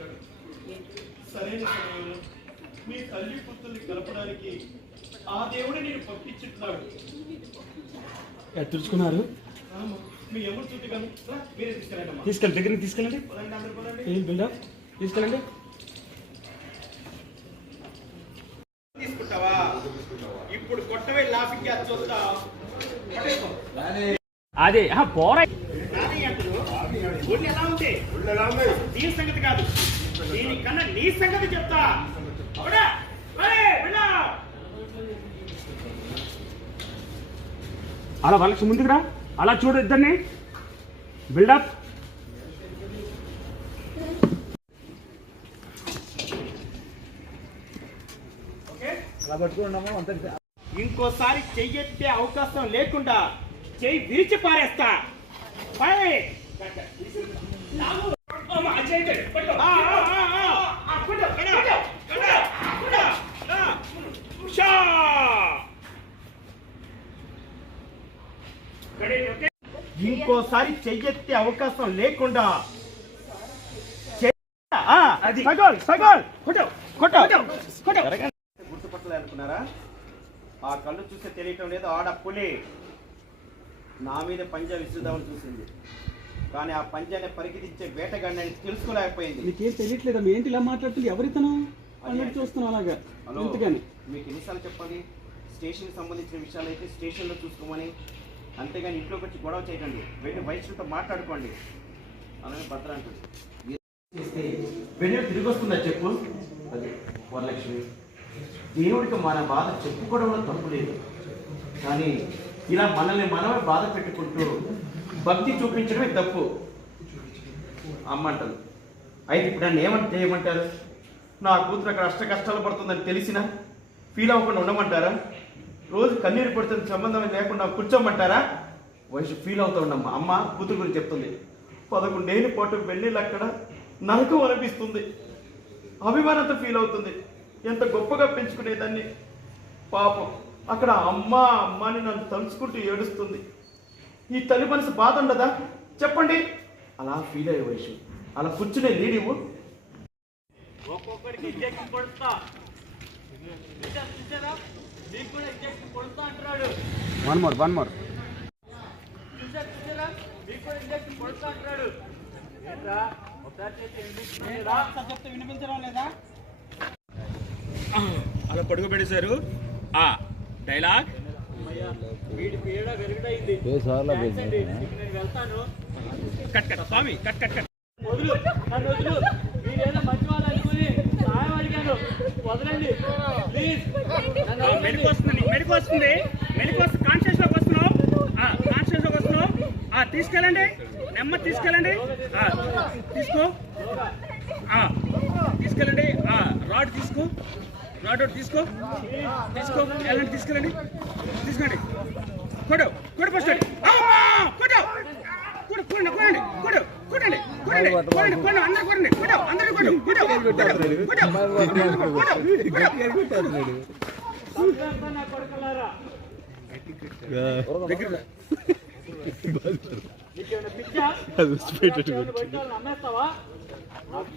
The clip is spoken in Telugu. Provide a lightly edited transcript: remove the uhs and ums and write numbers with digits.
ఇచ్చాడు. సరైన సమయంలో మీ తల్లి పుత్రుల్ని కలపడానికి ఆ దేవుడు నేను పంపించుతున్నాడు. తెలుసుకున్నారు? మీ ఎవరు చూడగాను మీరే తీసుకెళ్ళండి. తీసుకెళ్ళి దగ్గరికి తీసుకెళ్ళండి. బిల్డప్ తీసుకెళ్ళండి. తీసుకుంటావా? ఇప్పుడు కొట్టవే లాఫింగ్ చూస్తా. అదే పోరా ఎలా ఉంది? దీని సంగతి కాదు, దీనికన్నా నీ సంగతి చెప్తా. అలా వాళ్ళకి ముందుకు రా. అలా చూడు ఇద్దరిని. బిల్డప్. ఇంకోసారి చెయ్యెత్తే అవకాశం లేకుండా చెయ్యి విరిచి పారేస్తా. ఇంకోసారి చెయ్యెత్తే అవకాశం లేకుండా గుర్తుపట్టలేనుకున్నారా? ఆ కళ్ళు చూస్తే తెలియటం లేదు. ఆడ పులి నా మీద పంజా విసురుదామని చూసింది, కానీ ఆ పంజాన్ని పరిగెత్తించే వేటగాడిని తెలుసుకోలేకపోయింది. నీకేం తెలియట్లేదా? ఏంటి ఇలా మాట్లాడుతుంది? ఎవరితను అన్నట్టు చూస్తున్నావు అలాగా? ఎందుకని మీకు ఎన్నిసార్లు చెప్పాలి? స్టేషన్కి సంబంధించిన విషయాలు అయితే స్టేషన్లో చూసుకోమని, అంతేగాని ఇంట్లోకి వచ్చి గొడవ చేయకండి. వెళ్ళి వైద్యులతో మాట్లాడుకోండి. అలాగే భద్ర అంటుంది. వెన్ను తిరిగి వస్తుందా చెప్పు? అది వరలక్ష్మి. దేవుడికి మన బాధ చెప్పుకోవడంలో తప్పు లేదు, కానీ ఇలా మనల్ని మనమే బాధ పెట్టుకుంటూ భక్తి చూపించడమే తప్పు అమ్మంటారు. అయితే ఇప్పుడు నన్ను ఏమంటే ఏమంటారు? నా కూతురు అక్కడ అష్ట కష్టాలు పడుతుందని తెలిసినా ఫీల్ అవ్వకుండా ఉండమంటారా? రోజు కన్నీరు పడుతుంది సంబంధం లేకుండా కూర్చోమంటారా? వయసు ఫీల్ అవుతూ ఉండమ్మా. అమ్మ కూతురు గురించి చెప్తుంది. 11 ఏళ్ళ పాటు వెళ్ళేళ్ళు అక్కడ నరకం అనిపిస్తుంది. అభిమానంతో ఫీల్ అవుతుంది. ఎంత గొప్పగా పెంచుకునేదాన్ని. పాపం అక్కడ అమ్మ అమ్మని నన్ను తలుచుకుంటూ ఏడుస్తుంది. ఈ తల్లి మనసు బాధ ఉండదా చెప్పండి? అలా ఫీల్ అయ్యే వయసు. అలా కూర్చునే నీడివు. ఒక్కొక్కడికి ఇంజెక్షన్ కొడుతా. వన్ మోర్ వినిపించడం లేదా? అలా పడుగు పెట్టేశారు. ఆ డైలాగ్ వీడి పీడ వెరుగుడైంది. నేను వెళ్తాను. కట్ స్వామి కట్ వదులు, నన్ను వదులు. మీరేదో మంచి వాళ్ళు అనుకుని సాయం అడిగాను, వదలండి ప్లీజ్. మెడికి వస్తుంది. కాన్షియస్ లోకి వస్తున్నావు. తీసుకెళ్ళండి. నెమ్మది తీసుకెళ్ళండి. తీసుకెళ్ళండి. రాడ్ తీసుకో. వెళ్ళండి. తీసుకెళ్ళండి. కొడు ఫస్ట్. అందరూ అమ్మేస్తావా?